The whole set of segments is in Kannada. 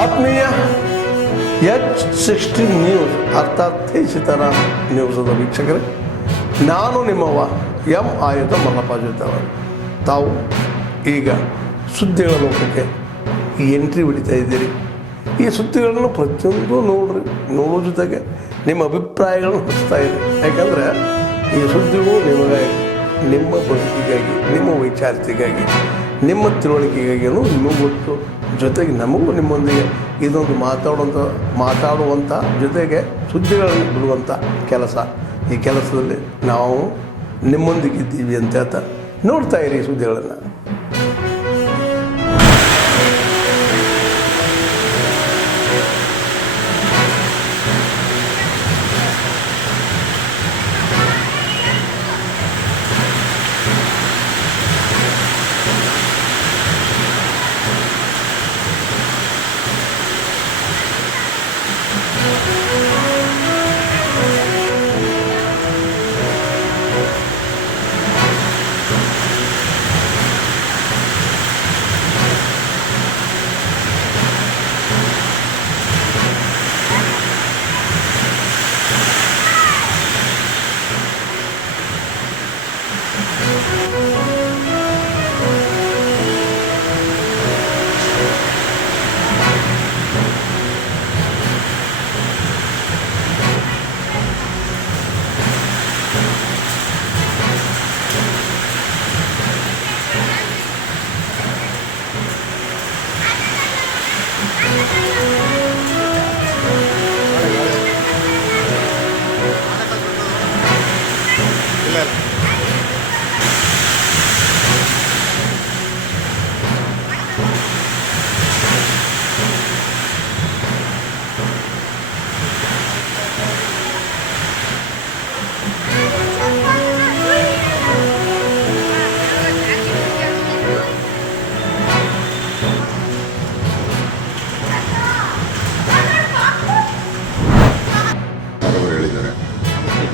ಆತ್ಮೀಯ H16 ನ್ಯೂಸ್ ಅರ್ಥಾತ್ ತೇಜಿತರ ನ್ಯೂಸದ ವೀಕ್ಷಕರೇ, ನಾನು ನಿಮ್ಮವ ಎಂ ಆಯುಧ ಮಲ್ಲಪ್ಪ ಜೊತೆವರು. ತಾವು ಈಗ ಸುದ್ದಿಗಳ ಲೋಕಕ್ಕೆ ಎಂಟ್ರಿ ಹೊಡಿತಾ ಇದ್ದೀರಿ. ಈ ಸುದ್ದಿಗಳನ್ನು ಪ್ರತಿಯೊಂದು ನೋಡೋ ಜೊತೆಗೆ ನಿಮ್ಮ ಅಭಿಪ್ರಾಯಗಳನ್ನು ಹೊಚ್ತಾ ಇದೆ. ಯಾಕಂದರೆ ಈ ಸುದ್ದಿಗಳು ನಿಮಗಾಗಿ, ನಿಮ್ಮ ಬದುಕಿಗಾಗಿ, ನಿಮ್ಮ ವೈಚಾರಿಕೆಗಾಗಿ, ನಿಮ್ಮ ತಿಳುವಳಿಕೆಗಾಗಿಯೂ ನಿಮಗೂ ಗೊತ್ತು. ಜೊತೆಗೆ ನಮಗೂ ನಿಮ್ಮೊಂದಿಗೆ ಇದೊಂದು ಮಾತಾಡುವಂಥ ಜೊತೆಗೆ ಸುದ್ದಿಗಳನ್ನು ಬಿಡುವಂಥ ಕೆಲಸ. ಈ ಕೆಲಸದಲ್ಲಿ ನಾವು ನಿಮ್ಮೊಂದಿಗಿದ್ದೀವಿ ಅಂತ ಹೇಳ್ತಾ ನೋಡ್ತಾ ಇರಿ ಸುದ್ದಿಗಳನ್ನು.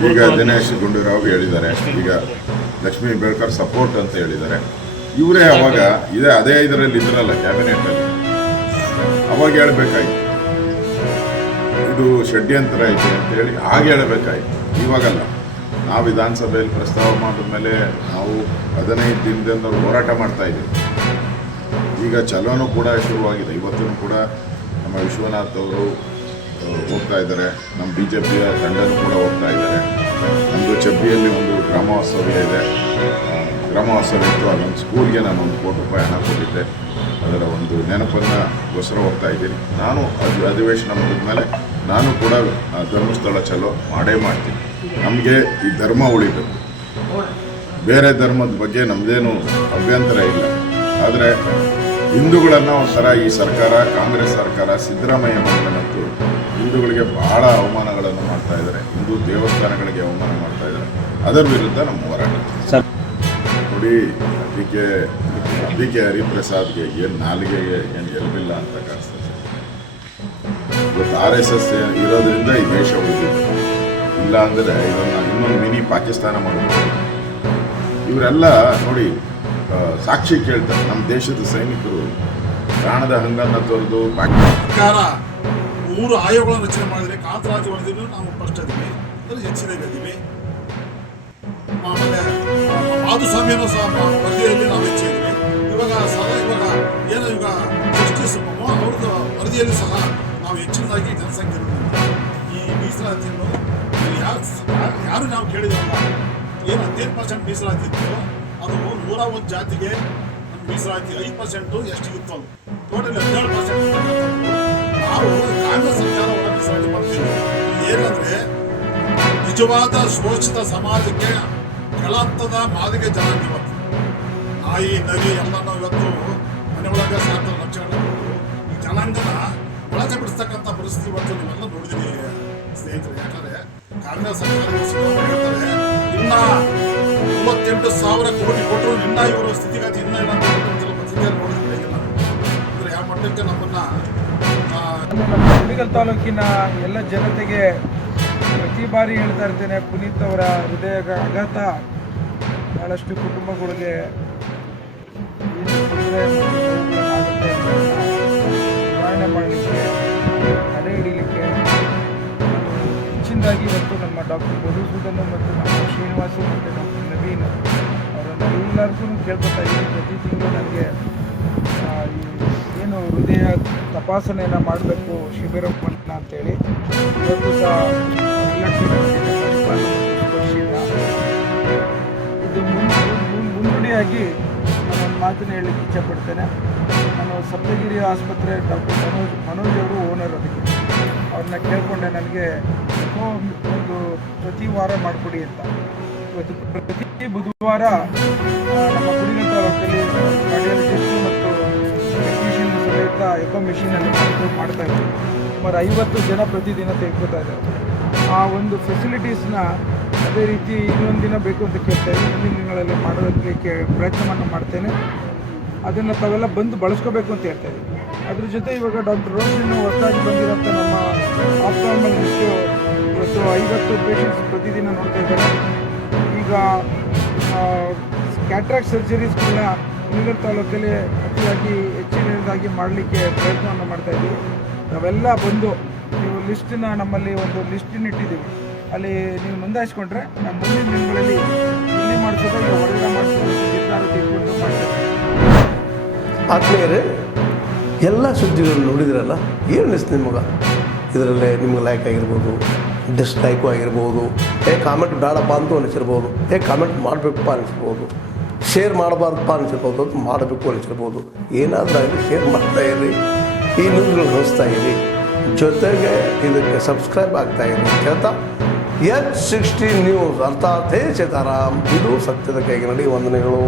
ಈಗ ದಿನೇಶ್ ಗುಂಡೂರಾವ್ ಹೇಳಿದ್ದಾರೆ, ಈಗ ಲಕ್ಷ್ಮೀ ಬೆಳ್ಕರ್ ಸಪೋರ್ಟ್ ಅಂತ ಹೇಳಿದ್ದಾರೆ. ಇವರೇ ಅವಾಗ ಅದೇ ಇದರಲ್ಲಿ ಇದ್ರಲ್ಲ ಕ್ಯಾಬಿನೆಟಲ್ಲಿ, ಅವಾಗ ಹೇಳ್ಬೇಕಾಯ್ತು ಇದು ಷಡ್ಯಂತರ ಐತೆ ಅಂತೇಳಿ ಹಾಗೆ ಹೇಳಬೇಕಾಯ್ತು. ಇವಾಗಲ್ಲ, ನಾವು ವಿಧಾನಸಭೆಯಲ್ಲಿ ಪ್ರಸ್ತಾವ ಮಾಡಿದ ಮೇಲೆ ನಾವು 15 ದಿನದಿಂದ ಹೋರಾಟ ಮಾಡ್ತಾ ಇದ್ದೀವಿ. ಈಗ ಚಲೋನೂ ಕೂಡ ಶುರುವಾಗಿದೆ. ಇವತ್ತೂ ಕೂಡ ನಮ್ಮ ವಿಶ್ವನಾಥ್ ಅವರು ಹೋಗ್ತಾ ಇದ್ದಾರೆ, ನಮ್ಮ BJPಯ ತಂಡನೂ ಕೂಡ ಹೋಗ್ತಾ ಇದ್ದಾರೆ. ನಮ್ಮದು ಚಬ್ಬಿಯಲ್ಲಿ ಒಂದು ಗ್ರಾಮೋತ್ಸವ ಇದೆ, ಗ್ರಾಮೋತ್ಸವ ಇತ್ತು. ಅದೊಂದು ಸ್ಕೂಲ್ಗೆ ನಾನು ₹1 ಕೋಟಿ ಹಣ ಕೊಟ್ಟಿದ್ದೆ. ಅದರ ಒಂದು ನೆನಪನ್ನಗೋಸ್ಕರ ಹೋಗ್ತಾ ಇದ್ದೀನಿ. ನಾನು ಅಧಿವೇಶನ ಮುಗಿದ ಮೇಲೆ ನಾನು ಕೂಡ ಧರ್ಮಸ್ಥಳ ಚಲೋ ಮಾಡೇ ಮಾಡ್ತೀನಿ. ನಮಗೆ ಈ ಧರ್ಮ ಉಳಿಬೇಕು, ಬೇರೆ ಧರ್ಮದ ಬಗ್ಗೆ ನಮ್ಮದೇನು ಅಭ್ಯಂತರ ಇಲ್ಲ. ಆದರೆ ಹಿಂದೂಗಳನ್ನು ಒಂಥರ ಈ ಸರ್ಕಾರ, ಕಾಂಗ್ರೆಸ್ ಸರ್ಕಾರ, ಸಿದ್ದರಾಮಯ್ಯ ಬಂದನಂತೂ ಹಿಂದೂಗಳಿಗೆ ಬಹಳ ಅವಮಾನಗಳನ್ನು ಮಾಡ್ತಾ ಇದ್ದಾರೆ. ಹಿಂದೂ ದೇವಸ್ಥಾನಗಳಿಗೆ ಅವಮಾನ ಮಾಡ್ತಾ ಇದ್ದಾರೆ. ಅದರ ವಿರುದ್ಧ ನಮ್ಮ ಹೋರಾಟ. ನೋಡಿ, ಅದಕ್ಕೆ ಹರಿಪ್ರಸಾದ್ಗೆ ಏನು ನಾಲಿಗೆಗೆ ಏನು ಎಲ್ಬಿಲ್ಲ ಅಂತ ಕಾಣಿಸ್ತದೆ. ಇವತ್ತು RSS ಇರೋದ್ರಿಂದ ಈ ದೇಶ ಉಳಿದಿದೆ. ಇಲ್ಲ ಅಂದರೆ ಇದನ್ನು ಇನ್ನೊಂದು ಮಿನಿ ಪಾಕಿಸ್ತಾನ ಮಾಡಬಹುದು. ಇವರೆಲ್ಲ ನೋಡಿ ಸಾಕ್ಷಿ ಕೇಳ್ತಾರೆ. ನಮ್ಮ ದೇಶದ ಸೈನಿಕರು ಪ್ರಾಣದ ಹಂಗನ್ನು ತೊರೆದು ಸರ್ಕಾರ 3 ಆಯೋಗಗಳನ್ನು ರಚನೆ ಮಾಡಿದರೆ ಕಾಂತರಾಜು ವರದಿಯನ್ನು ನಾವು ಫಸ್ಟ್ ಇದ್ದೀವಿ, ಅಂದರೆ ಹೆಚ್ಚಿದ್ದೀವಿ. ಆಮೇಲೆ ಮಾಧುಸ್ವಾಮಿಯನ್ನು ಸಹ ವರದಿಯಲ್ಲಿ ನಾವು ಹೆಚ್ಚಿದ್ದೀವಿ. ಇವಾಗ ಏನು ಜಸ್ಟಿಸ್ ಅವ್ರದ್ದು ವರದಿಯಲ್ಲಿ ಸಹ ನಾವು ಹೆಚ್ಚಿನದಾಗಿ ಜನಸಂಖ್ಯೆ ಇರೋದ್ರಿಂದ ಈ ಮೀಸಲಾತಿಯನ್ನು ಯಾರು ನಾವು ಕೇಳಿದವಲ್ಲ. ಏನು 15% ಮೀಸಲಾತಿ ಇತ್ತು, ಅದು 101 ಜಾತಿಗೆ ಮೀಸಲಾತಿ 5% ಎಷ್ಟಿಗಿತ್ತು, ಅದು ಟೋಟಲ್ 17%. ನಾವು ಕಾಂಗ್ರೆಸ್ ಸರ್ಕಾರ ಒಳ ಮೀಸಲಾತಿ ಮಾಡ್ತೀವಿ. ಏನಂದ್ರೆ ನಿಜವಾದ ಶೋಷಿತ ಸಮಾಜಕ್ಕೆ ಕೆಳಹಂತದ ಮಾದಿಗೆ ಜನಾಂಗ ಇವತ್ತು ನಾಯಿ ನರಿ ಎಲ್ಲನೂ ಇವತ್ತು ಮನೆ ಒಳಗೆ ಸಾಕ ಲಕ್ಷಣ ಈ ಜನಾಂಗನ ಒಳಗೆ ಬಿಡಿಸ್ತಕ್ಕಂಥ ಪರಿಸ್ಥಿತಿ ಇವತ್ತು ನೀವೆಲ್ಲ ನೋಡಿದಿರಿ ಸ್ನೇಹಿತರು. ಯಾಕಂದ್ರೆ ಕಾಂಗ್ರೆಸ್ ಸರ್ಕಾರ ಹೇಳ್ತಾರೆ ಇನ್ನ 38,000 ಕೋಟಿ ಕೊಟ್ಟರು ಇನ್ನ ಇವರ ಸ್ಥಿತಿಗತಿ ಇನ್ನ ಇಲ್ಲ ಪತ್ರಿಕೆಯಲ್ಲಿ ನೋಡಿದ್ರೆ ಅಂದ್ರೆ ಯಾವ ಮಟ್ಟಕ್ಕೆ ನಮ್ಮನ್ನ ಕುಣಿಗಲ್ ತಾಲೂಕಿನ ಎಲ್ಲ ಜನತೆಗೆ ಪ್ರತಿ ಬಾರಿ ಹೇಳ್ತಾ ಇರ್ತೇನೆ, ಪುನೀತ್ ಅವರ ಹೃದಯ ಆಘಾತ ಭಾಳಷ್ಟು ಕುಟುಂಬಗಳಿಗೆ ಏನು ತೊಂದರೆ ನಿವಾರಣೆ ಮಾಡಲಿಕ್ಕೆ ಕೇಳ್ಕೊತಾ ಇದ್ದೀನಿ. ಪ್ರತಿ ತಿಂಗಳು ನನಗೆ ಏನು ಹೃದಯ ತಪಾಸಣೆಯನ್ನು ಮಾಡಬೇಕು ಶಿಬಿರವನ್ನು ಅಂತೇಳಿ ಇವತ್ತು ಸಹ ಇದು ಮುನ್ನುಡಿಯಾಗಿ ನಾನೊಂದು ಮಾತನ್ನು ಹೇಳಲಿಕ್ಕೆ ಇಚ್ಛೆಪಡ್ತೇನೆ. ನಾನು ಸಪ್ತಗಿರಿ ಆಸ್ಪತ್ರೆ ಡಾಕ್ಟರ್ ಮನೋಜ್ ಅವರು ಓನರ್. ಅದಕ್ಕೆ ಅವ್ರನ್ನ ಕೇಳಿಕೊಂಡೆ ನನಗೆ ಒಂದು ಪ್ರತಿ ವಾರ ಮಾಡಿಕೊಡಿ ಅಂತ. ಇವತ್ತು ಪ್ರತಿ ಬುಧವಾರ ನಮ್ಮ ಕುಡಿನ ತಾಲೂಕಲ್ಲಿ ಕಾರ್ಡಿಯಾಲಜಿಸ್ಟು ಮತ್ತು ಟೆಕ್ನಿಷಿಯನ್ ಸಮೇತ ಎಕೋ ಮಿಷಿನಲ್ಲಿ ಮಾಡ್ತಾ ಇದ್ದಾರೆ. ಸುಮಾರು 50 ಜನ ಪ್ರತಿದಿನ ತೆಗೆದುಕೊತಾ ಇದ್ದಾರೆ. ಆ ಒಂದು ಫೆಸಿಲಿಟೀಸ್ನ ಅದೇ ರೀತಿ ಇನ್ನೊಂದು ದಿನ ಬೇಕು ಅಂತ ಕೇಳ್ತಾ ಇದ್ದೀನಿ. ಮುಂದಿನ ದಿನಗಳಲ್ಲಿ ಮಾಡೋದಕ್ಕೆ ಪ್ರಯತ್ನವನ್ನು ಮಾಡ್ತೇನೆ. ಅದನ್ನು ತಾವೆಲ್ಲ ಬಂದು ಬಳಸ್ಕೋಬೇಕು ಅಂತ ಹೇಳ್ತಾ ಇದ್ದೀನಿ. ಅದ್ರ ಜೊತೆ ಇವಾಗ ಡಾಕ್ಟರ್ ರೋಷನ್ ಹೊಸದಾಗಿ ಬಂದಿರೋಂಥ ನಮ್ಮ ಆಪ್ಟಾಲ್ಮಾಲಜಿಸ್ಟು ಇವತ್ತು 50 ಪೇಷಂಟ್ಸ್ ಪ್ರತಿದಿನ ನೋಡ್ತಾ ಇದ್ದಾರೆ. ಈಗ ಕ್ಯಾಟ್ರಾಕ್ಟ್ ಸರ್ಜರೀಸ್ಗಳನ್ನ ಹುಣಸೂರು ತಾಲೂಕಲ್ಲಿ ಅತಿಯಾಗಿ ಹೆಚ್ಚಿನದಾಗಿ ಮಾಡಲಿಕ್ಕೆ ಪ್ರಯತ್ನವನ್ನು ಮಾಡ್ತಾಯಿದ್ದೀವಿ. ನಾವೆಲ್ಲ ಬಂದು ನೀವು ಲಿಸ್ಟನ್ನ ನಮ್ಮಲ್ಲಿ ಒಂದು ಲಿಸ್ಟನ್ನು ಇಟ್ಟಿದ್ದೀವಿ. ಅಲ್ಲಿ ನೀವು ನೋಂದಾಯಿಸ್ಕೊಂಡ್ರೆ ನಮ್ಮ ಮುಂದಿನ ದಿನಗಳಲ್ಲಿ ಇಲ್ಲಿ ಮಾಡಿಸೋದು ಇಲ್ಲ ಹೊರಗಡೆ ಮಾಡಿಸೋದು ನಿರ್ಧಾರ ತೆಗೆದುಕೊಂಡು ಮಾಡ್ತೇವೆ. ಆದ್ಮೇಲೆ ಎಲ್ಲ ಸುದ್ದಿಗಳನ್ನು ನೋಡಿದ್ರಲ್ಲ, ಏನು ಅನಿಸ್ತು ನಿಮಗೆ? ಇದರಲ್ಲೇ ನಿಮ್ಗೆ ಲೈಕ್ ಆಗಿರ್ಬೋದು, ಡಿಸ್ಲೈಕು ಆಗಿರ್ಬೋದು, ಕಾಮೆಂಟ್ ಬೇಡಪ್ಪ ಅಂತೂ ಅನಿಸಿರ್ಬೋದು, ಕಾಮೆಂಟ್ ಮಾಡಬೇಕಪ್ಪ ಅನಿಸ್ಬೋದು, ಶೇರ್ ಮಾಡಬಾರ್ದಪ್ಪ ಅನಿಸಿರ್ಬೋದು, ಅದು ಮಾಡಬೇಕು ಅನಿಸಿರ್ಬೋದು. ಏನಾದರೂ ಆಗಲಿ ಶೇರ್ ಮಾಡ್ತಾಯಿರಿ, ಈ ನ್ಯೂಸ್ಗಳು ಹೊಸ್ತಾ ಇರಿ, ಜೊತೆಗೆ ಇದಕ್ಕೆ ಸಬ್ಸ್ಕ್ರೈಬ್ ಆಗ್ತಾಯಿರಿ ಅಂತ ಹೇಳ್ತಾ H60 ನ್ಯೂಸ್ ಅರ್ಥಾತ್ ಹೇ ಸೀತಾರಾಮ್, ಇದು ಸತ್ಯದ ಕೈಗೆ ನಡಿ. ವಂದನೆಗಳು.